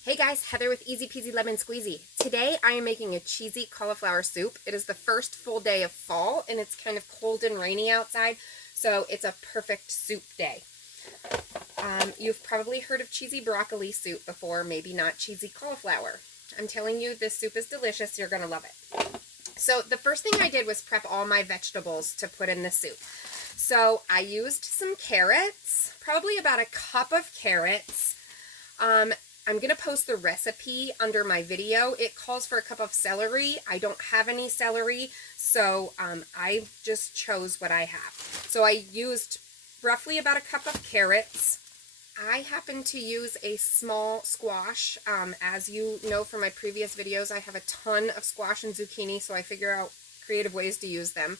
Hey guys, Heather with Easy Peasy Lemon Squeezy. Today I am making a cheesy cauliflower soup. It is the first full day of fall and it's kind of cold and rainy outside, so it's a perfect soup day. You've probably heard of cheesy broccoli soup before, maybe not cheesy cauliflower. I'm telling you, this soup is delicious. You're going to love it. So the first thing I did was prep all my vegetables to put in the soup. So I used some carrots, probably about a cup of carrots. I'm going to post the recipe under my video. It calls for a cup of celery. I don't have any celery, so I just chose what I have. So I used roughly about a cup of carrots. I happen to use a small squash. As you know from my previous videos, I have a ton of squash and zucchini, so I figure out creative ways to use them.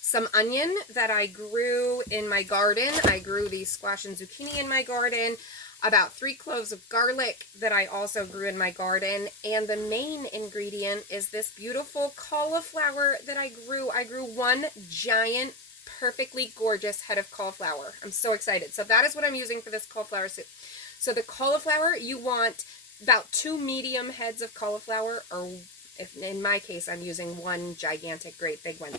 Some onion that I grew in my garden. I grew these squash and zucchini in my garden. About 3 cloves of garlic that I also grew in my garden. And the main ingredient is this beautiful cauliflower that I grew. I grew one giant, perfectly gorgeous head of cauliflower. I'm so excited. So that is what I'm using for this cauliflower soup. So the cauliflower, you want about 2 medium heads of cauliflower, or if in my case, I'm using one gigantic, great big one.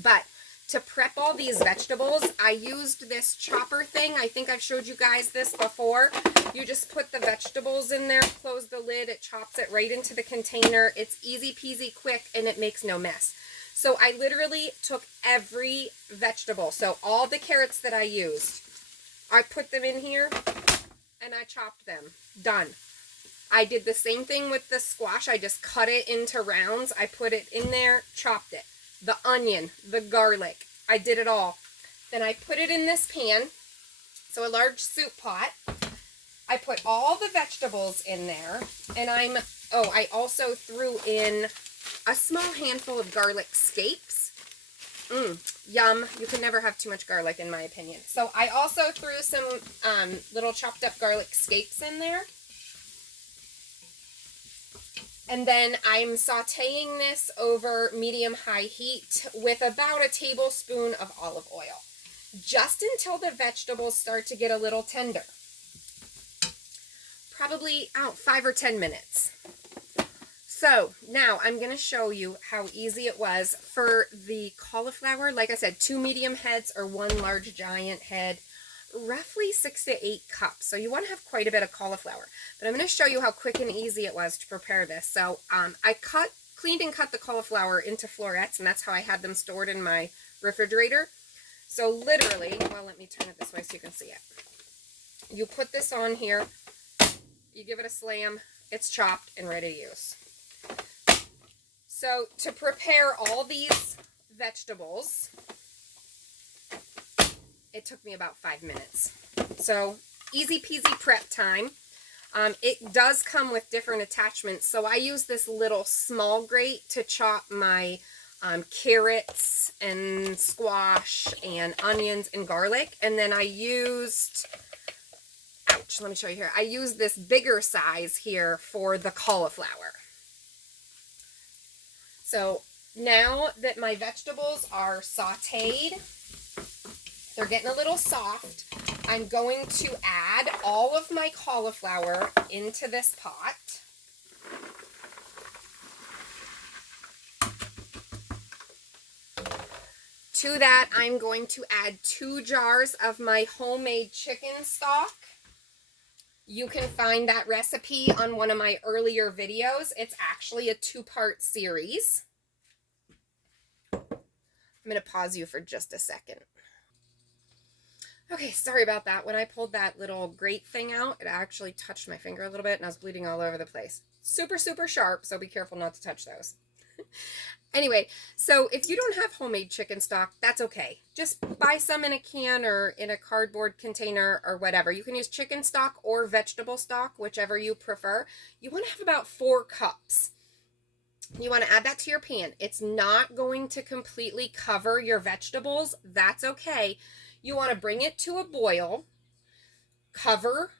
But to prep all these vegetables, I used this chopper thing. I think I've showed you guys this before. You just put the vegetables in there, close the lid, it chops it right into the container. It's easy peasy quick and it makes no mess. So I literally took every vegetable. So all the carrots that I used, I put them in here and I chopped them. Done. I did the same thing with the squash. I just cut it into rounds. I put it in there, chopped it. The onion, the garlic, I did it all. Then I put it in this pan, so a large soup pot. I put all the vegetables in there, and I also threw in a small handful of garlic scapes. Yum. You can never have too much garlic, in my opinion. So I also threw some little chopped up garlic scapes in there. And then I'm sauteing this over medium-high heat with about a tablespoon of olive oil, just until the vegetables start to get a little tender. Probably 5 or 10 minutes. So now I'm going to show you how easy it was for the cauliflower. Like I said, 2 medium heads or 1 large giant head. Roughly 6 to 8 cups. So you want to have quite a bit of cauliflower. But I'm going to show you how quick and easy it was to prepare this. So I cleaned and cut the cauliflower into florets, and that's how I had them stored in my refrigerator. So literally, well, let me turn it this way so you can see it. You put this on here, you give it a slam, it's chopped and ready to use. So to prepare all these vegetables, it took me about 5 minutes. So easy peasy prep time. It does come with different attachments. So I use this little small grate to chop my carrots and squash and onions and garlic. And then I used, let me show you here. I used this bigger size here for the cauliflower. So now that my vegetables are sauteed, they're getting a little soft, I'm going to add all of my cauliflower into this pot. To that, I'm going to add 2 jars of my homemade chicken stock. You can find that recipe on one of my earlier videos. It's actually a 2-part series. I'm going to pause you for just a second. Okay, sorry about that. When I pulled that little grate thing out, it actually touched my finger a little bit and I was bleeding all over the place. Super, super sharp, so be careful not to touch those. Anyway, so if you don't have homemade chicken stock, that's okay. Just buy some in a can or in a cardboard container or whatever. You can use chicken stock or vegetable stock, whichever you prefer. You want to have about 4 cups. You want to add that to your pan. It's not going to completely cover your vegetables. That's okay. You want to bring it to a boil, cover,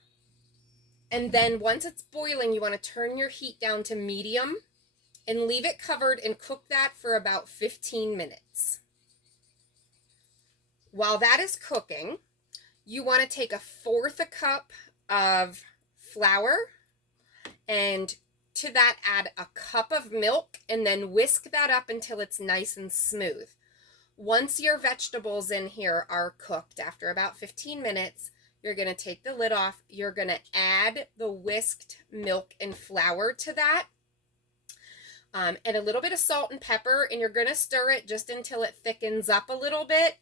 and then once it's boiling, you want to turn your heat down to medium and leave it covered and cook that for about 15 minutes. While that is cooking, you want to take 1/4 cup of flour, And to that, add a cup of milk and then whisk that up until it's nice and smooth. Once your vegetables in here are cooked, after about 15 minutes, you're going to take the lid off. You're going to add the whisked milk and flour to that, and a little bit of salt and pepper, and you're going to stir it just until it thickens up a little bit.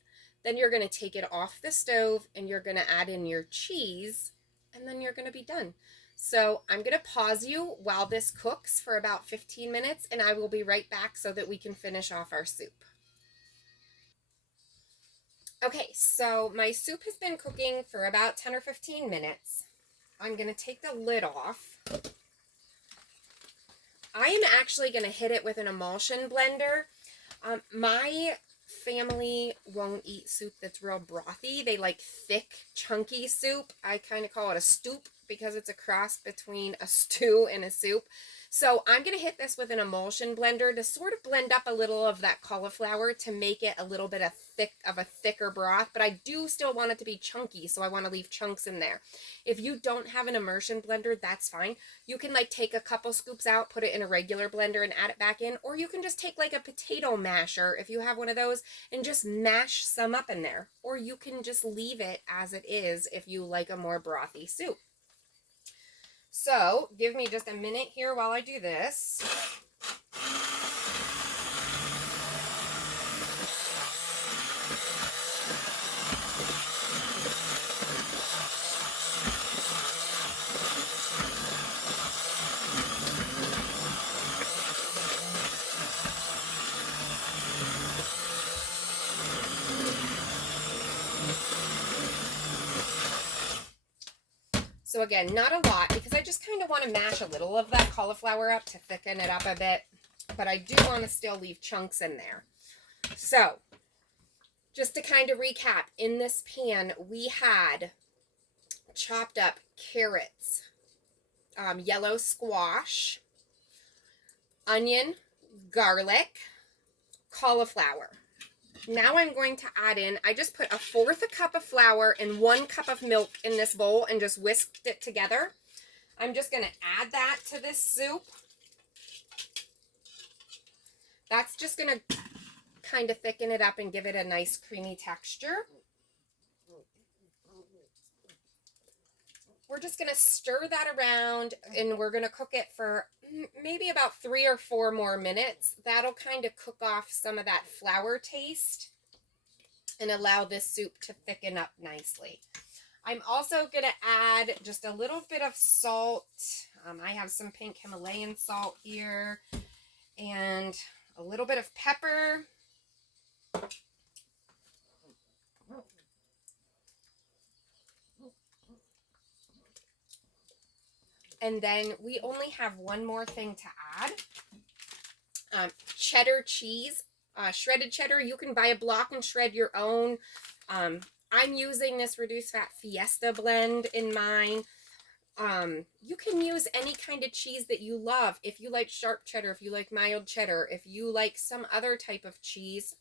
Then you're going to take it off the stove, and you're going to add in your cheese, and then you're going to be done. So I'm going to pause you while this cooks for about 15 minutes, and I will be right back so that we can finish off our soup. Okay, so my soup has been cooking for about 10 or 15 minutes. I'm going to take the lid off. I am actually going to hit it with an emulsion blender. My family won't eat soup that's real brothy. They like thick, chunky soup. I kind of call it a stoop because it's a cross between a stew and a soup. So I'm going to hit this with an emulsion blender to sort of blend up a little of that cauliflower to make it a little bit of a thicker broth, but I do still want it to be chunky, so I want to leave chunks in there. If you don't have an immersion blender, that's fine. You can like take a couple scoops out, put it in a regular blender and add it back in, or you can just take like a potato masher if you have one of those and just mash some up in there, or you can just leave it as it is if you like a more brothy soup. So, give me just a minute here while I do this. So again, not a lot because I just kind of want to mash a little of that cauliflower up to thicken it up a bit, but I do want to still leave chunks in there. So just to kind of recap, in this pan we had chopped up carrots, yellow squash, onion, garlic, cauliflower. Now I'm going to add in, I just put 1/4 cup of flour and 1 cup of milk in this bowl and just whisked it together. I'm just going to add that to this soup. That's just going to kind of thicken it up and give it a nice creamy texture. We're just going to stir that around and we're going to cook it for maybe about 3 or 4 more minutes. That'll kind of cook off some of that flour taste and allow this soup to thicken up nicely. I'm also going to add just a little bit of salt. I have some pink Himalayan salt here and a little bit of pepper. And then we only have one more thing to add. Cheddar cheese, shredded cheddar. You can buy a block and shred your own. I'm using this reduced fat Fiesta blend in mine. You can use any kind of cheese that you love. If you like sharp cheddar, if you like mild cheddar, if you like some other type of cheese,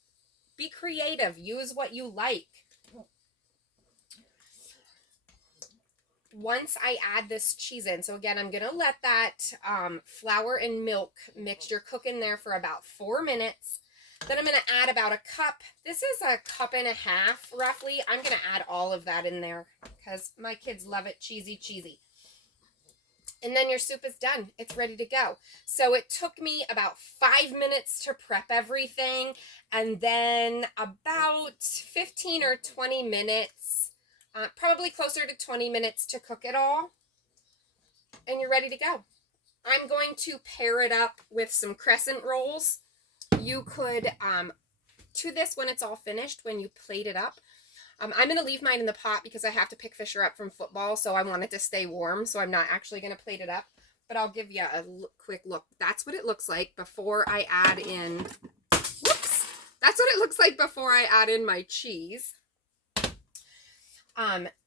be creative. Use what you like. Once I add this cheese in, so again, I'm going to let that flour and milk mixture cook in there for about 4 minutes. Then I'm going to add about a cup. This is a cup and a half, roughly. I'm going to add all of that in there because my kids love it cheesy. And then your soup is done. It's ready to go. So it took me about 5 minutes to prep everything, and then about 15 or 20 minutes, probably closer to 20 minutes to cook it all, and you're ready to go. I'm going to pair it up with some crescent rolls. You could, to this when it's all finished, when you plate it up, I'm going to leave mine in the pot because I have to pick Fisher up from football, so I want it to stay warm, so I'm not actually going to plate it up, but I'll give you a quick look. That's what it looks like before I add in, whoops, that's what it looks like before I add in my cheese.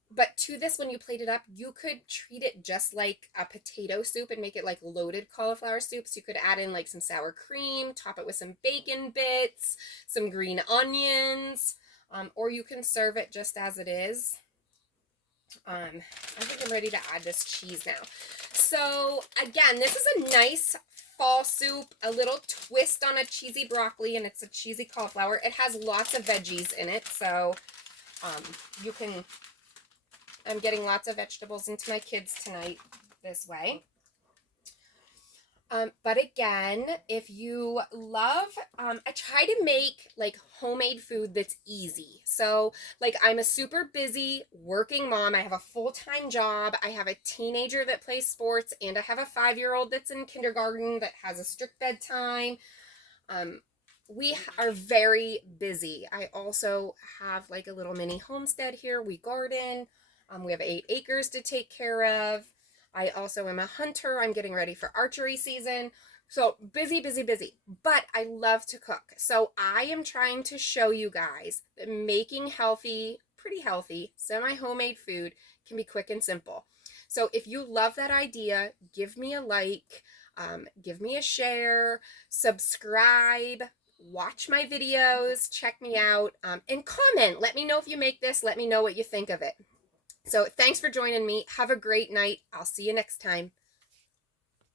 But to this, when you plate it up, you could treat it just like a potato soup and make it like loaded cauliflower soup. So you could add in like some sour cream, top it with some bacon bits, some green onions, or you can serve it just as it is. I think I'm ready to add this cheese now. So again, this is a nice fall soup, a little twist on a cheesy broccoli, and it's a cheesy cauliflower. It has lots of veggies in it, so you can, I'm getting lots of vegetables into my kids tonight this way. But again, if you love, I try to make like homemade food that's easy. So like I'm a super busy working mom. I have a full-time job. I have a teenager that plays sports, and I have a 5-year-old that's in kindergarten that has a strict bedtime. We are very busy. I also have like a little mini homestead here. We garden. We have 8 acres to take care of. I also am a hunter. I'm getting ready for archery season. So busy, busy, busy. But I love to cook. So I am trying to show you guys that making healthy, pretty healthy, semi-homemade food can be quick and simple. So if you love that idea, give me a like, give me a share, subscribe, watch my videos, check me out, and comment. Let me know if you make this. Let me know what you think of it. So thanks for joining me. Have a great night. I'll see you next time.